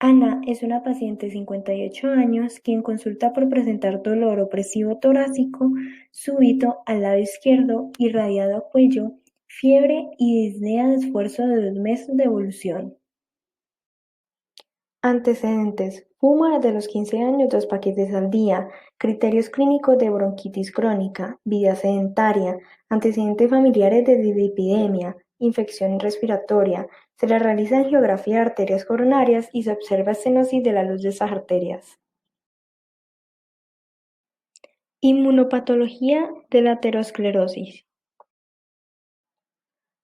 Ana es una paciente de 58 años quien consulta por presentar dolor opresivo torácico súbito al lado izquierdo, irradiado a cuello, fiebre y disnea de esfuerzo de 2 meses de evolución. Antecedentes: fuma desde los 15 años 2 paquetes al día, criterios clínicos de bronquitis crónica, vida sedentaria, antecedentes familiares de dislipidemia, infección respiratoria, se le realiza angiografía de arterias coronarias y se observa estenosis de la luz de esas arterias. Inmunopatología de la aterosclerosis.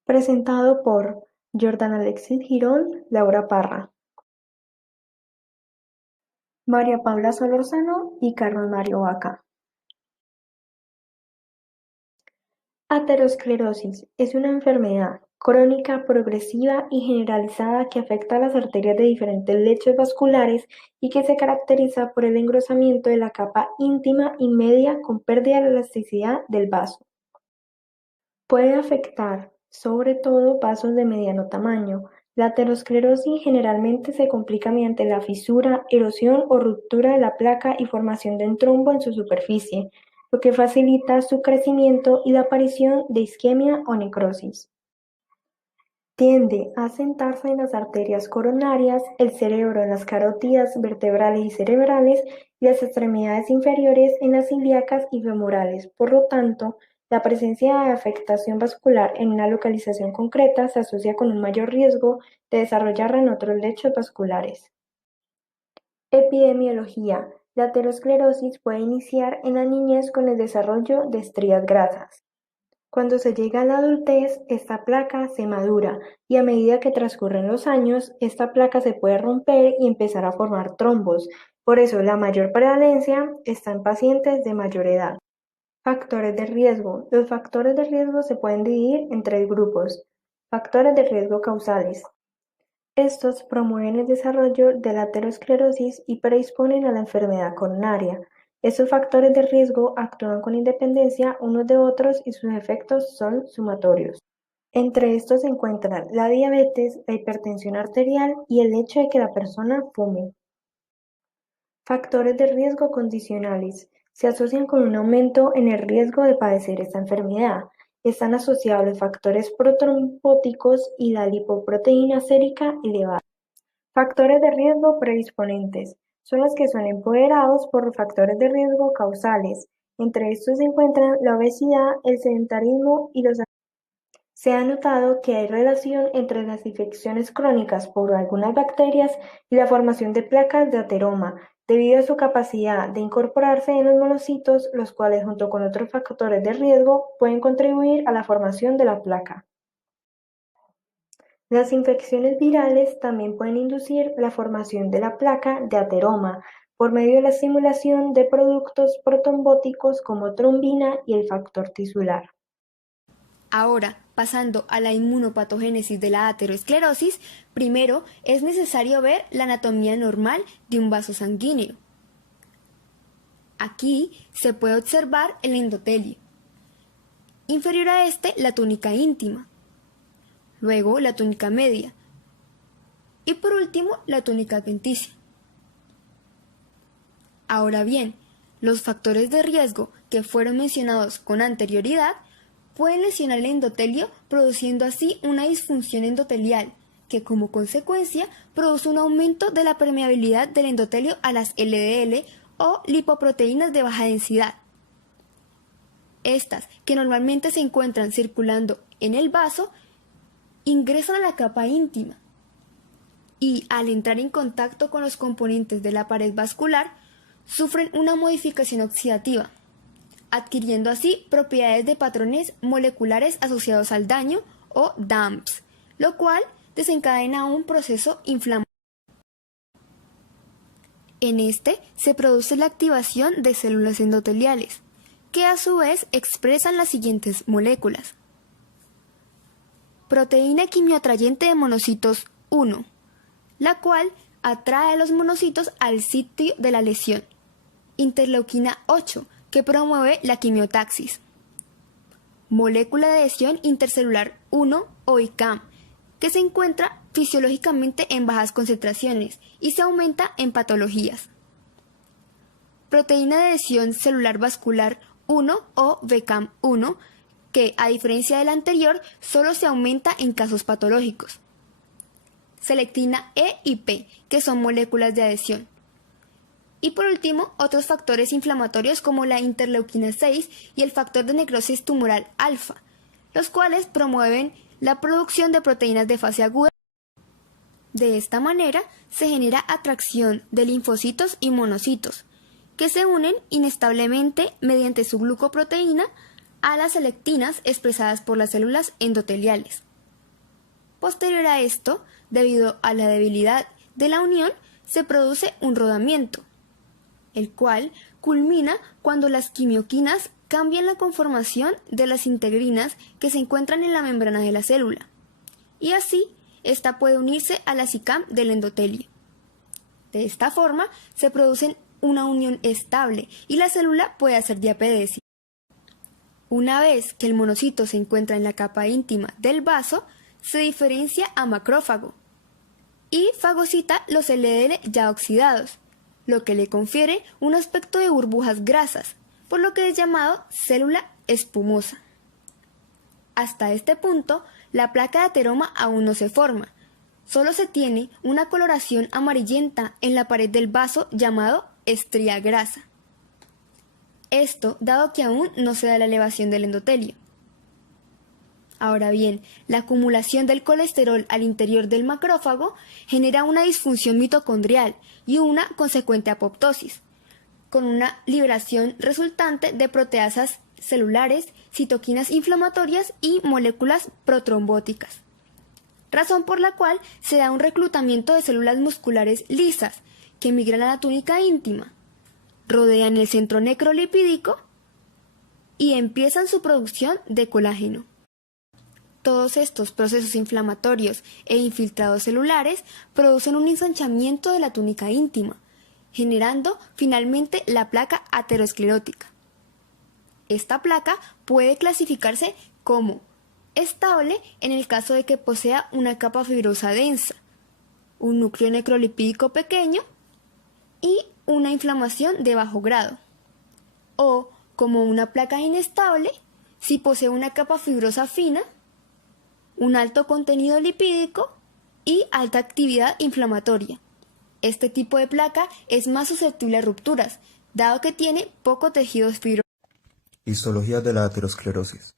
Presentado por Jordan Alexis Girón, Laura Parra, María Paula Solorzano y Carlos Mario Vaca. Aterosclerosis es una enfermedad crónica, progresiva y generalizada que afecta a las arterias de diferentes lechos vasculares y que se caracteriza por el engrosamiento de la capa íntima y media con pérdida de elasticidad del vaso. Puede afectar, sobre todo, vasos de mediano tamaño. La aterosclerosis generalmente se complica mediante la fisura, erosión o ruptura de la placa y formación de un trombo en su superficie, lo que facilita su crecimiento y la aparición de isquemia o necrosis. Tiende a asentarse en las arterias coronarias, el cerebro en las carótidas vertebrales y cerebrales y las extremidades inferiores en las ilíacas y femorales. Por lo tanto, la presencia de afectación vascular en una localización concreta se asocia con un mayor riesgo de desarrollarla en otros lechos vasculares. Epidemiología: la aterosclerosis puede iniciar en la niñez con el desarrollo de estrías grasas. Cuando se llega a la adultez, esta placa se madura y a medida que transcurren los años, esta placa se puede romper y empezar a formar trombos. Por eso, la mayor prevalencia está en pacientes de mayor edad. Factores de riesgo. Los factores de riesgo se pueden dividir en 3 grupos. Factores de riesgo causales. Estos promueven el desarrollo de la aterosclerosis y predisponen a la enfermedad coronaria. Estos factores de riesgo actúan con independencia unos de otros y sus efectos son sumatorios. Entre estos se encuentran la diabetes, la hipertensión arterial y el hecho de que la persona fume. Factores de riesgo condicionales. Se asocian con un aumento en el riesgo de padecer esta enfermedad. Están asociados los factores protrombóticos y la lipoproteína sérica elevada. Factores de riesgo predisponentes. Son los que son empoderados por los factores de riesgo causales. Entre estos se encuentran la obesidad, el sedentarismo y los. Se ha notado que hay relación entre las infecciones crónicas por algunas bacterias y la formación de placas de ateroma, debido a su capacidad de incorporarse en los monocitos, los cuales junto con otros factores de riesgo pueden contribuir a la formación de la placa. Las infecciones virales también pueden inducir la formación de la placa de ateroma por medio de la estimulación de productos protrombóticos como trombina y el factor tisular. Ahora, pasando a la inmunopatogénesis de la aterosclerosis, primero es necesario ver la anatomía normal de un vaso sanguíneo. Aquí se puede observar el endotelio. Inferior a este, la túnica íntima. Luego, la túnica media. Y por último, la túnica adventicia. Ahora bien, los factores de riesgo que fueron mencionados con anterioridad pueden lesionar el endotelio, produciendo así una disfunción endotelial, que como consecuencia produce un aumento de la permeabilidad del endotelio a las LDL o lipoproteínas de baja densidad. Estas, que normalmente se encuentran circulando en el vaso, ingresan a la capa íntima y, al entrar en contacto con los componentes de la pared vascular, sufren una modificación oxidativa, adquiriendo así propiedades de patrones moleculares asociados al daño o DAMPs, lo cual desencadena un proceso inflamatorio. En este se produce la activación de células endoteliales, que a su vez expresan las siguientes moléculas. Proteína quimioatrayente de monocitos 1, la cual atrae a los monocitos al sitio de la lesión. Interleuquina 8, que promueve la quimiotaxis. Molécula de adhesión intercelular 1 o ICAM, que se encuentra fisiológicamente en bajas concentraciones y se aumenta en patologías. Proteína de adhesión celular vascular 1 o VCAM1, que a diferencia del anterior solo se aumenta en casos patológicos. Selectina E y P, que son moléculas de adhesión. Y por último, otros factores inflamatorios como la interleuquina 6 y el factor de necrosis tumoral alfa, los cuales promueven la producción de proteínas de fase aguda. De esta manera se genera atracción de linfocitos y monocitos, que se unen inestablemente mediante su glucoproteína a las selectinas expresadas por las células endoteliales. Posterior a esto, debido a la debilidad de la unión, se produce un rodamiento, el cual culmina cuando las quimioquinas cambian la conformación de las integrinas que se encuentran en la membrana de la célula, y así ésta puede unirse a la SICAM del endotelio. De esta forma se produce una unión estable y la célula puede hacer diapédesis. Una vez que el monocito se encuentra en la capa íntima del vaso, se diferencia a macrófago y fagocita los LDL ya oxidados, lo que le confiere un aspecto de burbujas grasas, por lo que es llamado célula espumosa. Hasta este punto, la placa de ateroma aún no se forma, solo se tiene una coloración amarillenta en la pared del vaso llamado estría grasa. Esto dado que aún no se da la elevación del endotelio. Ahora bien, la acumulación del colesterol al interior del macrófago genera una disfunción mitocondrial y una consecuente apoptosis, con una liberación resultante de proteasas celulares, citoquinas inflamatorias y moléculas protrombóticas. Razón por la cual se da un reclutamiento de células musculares lisas que migran a la túnica íntima, rodean el centro necrolipídico y empiezan su producción de colágeno. Todos estos procesos inflamatorios e infiltrados celulares producen un ensanchamiento de la túnica íntima, generando finalmente la placa aterosclerótica. Esta placa puede clasificarse como estable en el caso de que posea una capa fibrosa densa, un núcleo necrolipídico pequeño y una inflamación de bajo grado, o como una placa inestable si posee una capa fibrosa fina, un alto contenido lipídico y alta actividad inflamatoria. Este tipo de placa es más susceptible a rupturas, dado que tiene poco tejido fibroso. Histología de la aterosclerosis.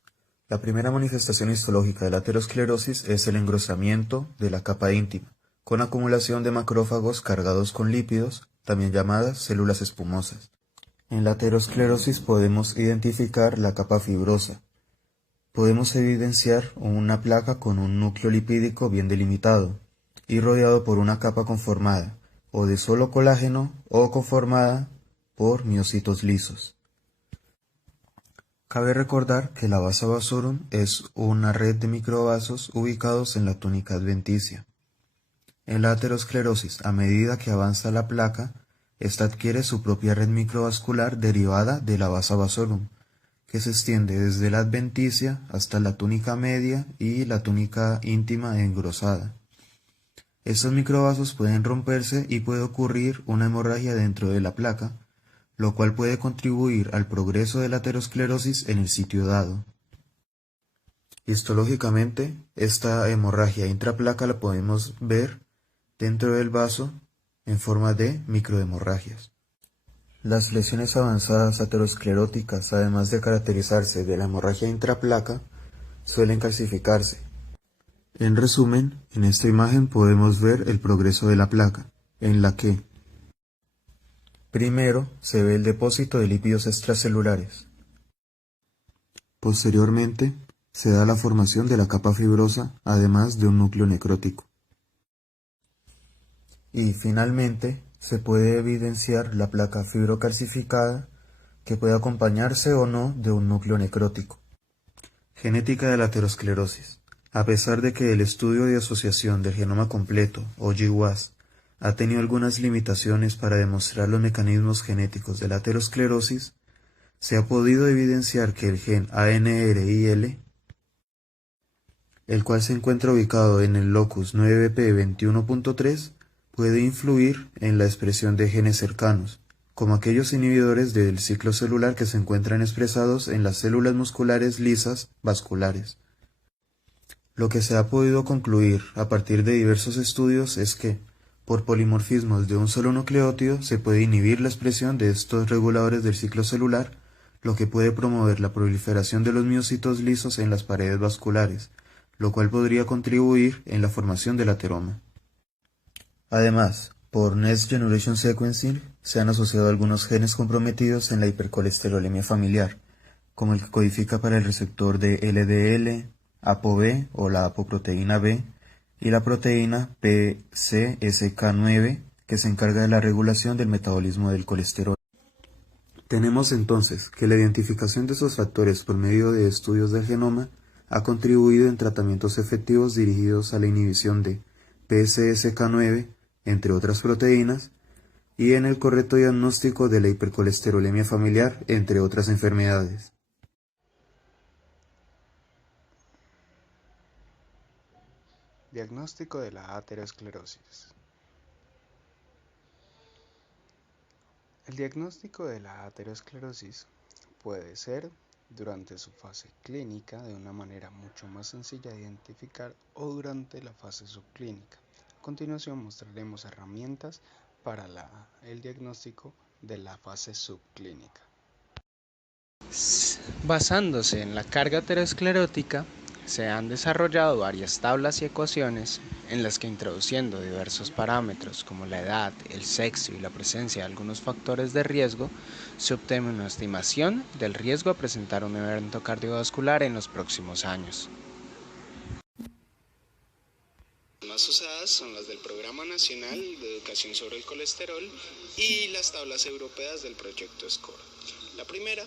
La primera manifestación histológica de la aterosclerosis es el engrosamiento de la capa íntima, con acumulación de macrófagos cargados con lípidos, también llamadas células espumosas. En la aterosclerosis podemos identificar la capa fibrosa. Podemos evidenciar una placa con un núcleo lipídico bien delimitado y rodeado por una capa conformada o de solo colágeno o conformada por miocitos lisos. Cabe recordar que la vasa vasorum es una red de microvasos ubicados en la túnica adventicia. En la aterosclerosis, a medida que avanza la placa, ésta adquiere su propia red microvascular derivada de la vasa vasorum, que se extiende desde la adventicia hasta la túnica media y la túnica íntima engrosada. Estos microvasos pueden romperse y puede ocurrir una hemorragia dentro de la placa, lo cual puede contribuir al progreso de la aterosclerosis en el sitio dado. Histológicamente, esta hemorragia intraplaca la podemos ver dentro del vaso en forma de microhemorragias. Las lesiones avanzadas ateroscleróticas, además de caracterizarse de la hemorragia intraplaca, suelen calcificarse. En resumen, en esta imagen podemos ver el progreso de la placa, en la que primero se ve el depósito de lípidos extracelulares. Posteriormente, se da la formación de la capa fibrosa, además de un núcleo necrótico. Y finalmente, se puede evidenciar la placa fibrocalcificada que puede acompañarse o no de un núcleo necrótico. Genética de la aterosclerosis. A pesar de que el estudio de asociación del genoma completo, o GWAS, ha tenido algunas limitaciones para demostrar los mecanismos genéticos de la aterosclerosis, se ha podido evidenciar que el gen ANRIL el cual se encuentra ubicado en el locus 9p21.3, puede influir en la expresión de genes cercanos, como aquellos inhibidores del ciclo celular que se encuentran expresados en las células musculares lisas vasculares. Lo que se ha podido concluir a partir de diversos estudios es que, por polimorfismos de un solo nucleótido, se puede inhibir la expresión de estos reguladores del ciclo celular, lo que puede promover la proliferación de los miocitos lisos en las paredes vasculares, lo cual podría contribuir en la formación del ateroma. Además, por Next Generation Sequencing se han asociado algunos genes comprometidos en la hipercolesterolemia familiar, como el que codifica para el receptor de LDL, ApoB o la apoproteína B, y la proteína PCSK9, que se encarga de la regulación del metabolismo del colesterol. Tenemos entonces que la identificación de esos factores por medio de estudios del genoma ha contribuido en tratamientos efectivos dirigidos a la inhibición de PCSK9, entre otras proteínas, y en el correcto diagnóstico de la hipercolesterolemia familiar, entre otras enfermedades. Diagnóstico de la aterosclerosis. El diagnóstico de la aterosclerosis puede ser durante su fase clínica de una manera mucho más sencilla de identificar o durante la fase subclínica. A continuación mostraremos herramientas para el diagnóstico de la fase subclínica. Basándose en la carga aterosclerótica, se han desarrollado varias tablas y ecuaciones en las que, introduciendo diversos parámetros como la edad, el sexo y la presencia de algunos factores de riesgo, se obtiene una estimación del riesgo a presentar un evento cardiovascular en los próximos años. Las más usadas son las del Programa Nacional de Educación sobre el Colesterol y las tablas europeas del Proyecto SCORE. La primera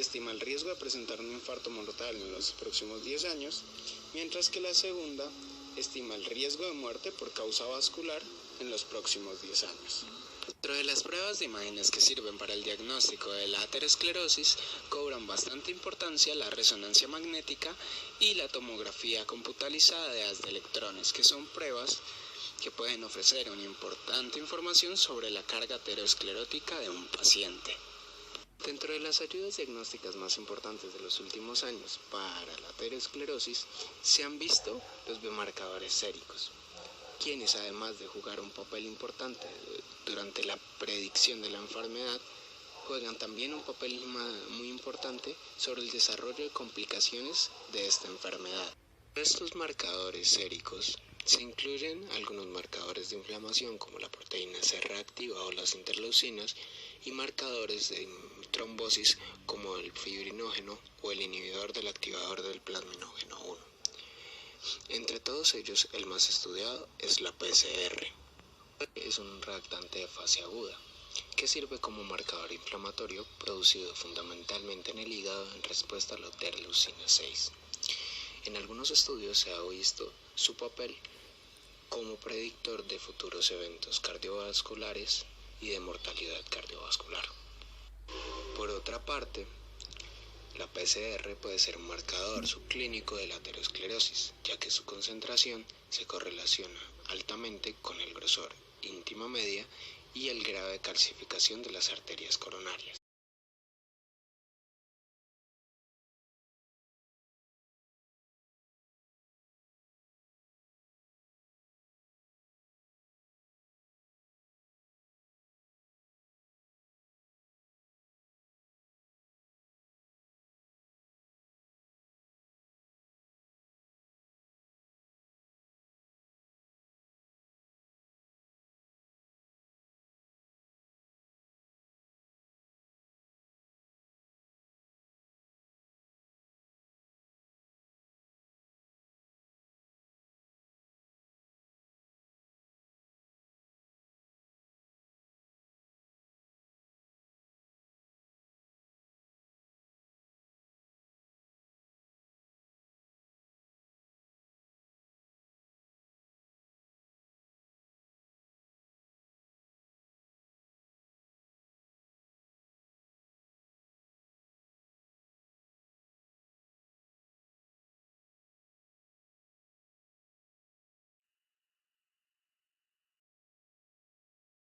estima el riesgo de presentar un infarto mortal en los próximos 10 años, mientras que la segunda estima el riesgo de muerte por causa vascular en los próximos 10 años. Dentro de las pruebas de imágenes que sirven para el diagnóstico de la aterosclerosis, cobran bastante importancia la resonancia magnética y la tomografía computarizada de haz de electrones, que son pruebas que pueden ofrecer una importante información sobre la carga aterosclerótica de un paciente. Dentro de las ayudas diagnósticas más importantes de los últimos años para la aterosclerosis se han visto los biomarcadores séricos, quienes, además de jugar un papel importante durante la predicción de la enfermedad, juegan también un papel muy importante sobre el desarrollo de complicaciones de esta enfermedad. De estos marcadores séricos se incluyen algunos marcadores de inflamación como la proteína C reactiva o las interleucinas y marcadores de trombosis como el fibrinógeno o el inhibidor del activador del plasminógeno 1. Entre todos ellos, el más estudiado es la PCR. Es un reactante de fase aguda que sirve como marcador inflamatorio producido fundamentalmente en el hígado en respuesta a la interleucina 6. En algunos estudios se ha visto su papel como predictor de futuros eventos cardiovasculares y de mortalidad cardiovascular. Por otra parte, la PCR puede ser un marcador subclínico de la aterosclerosis, ya que su concentración se correlaciona altamente con el grosor íntima media y el grado de calcificación de las arterias coronarias.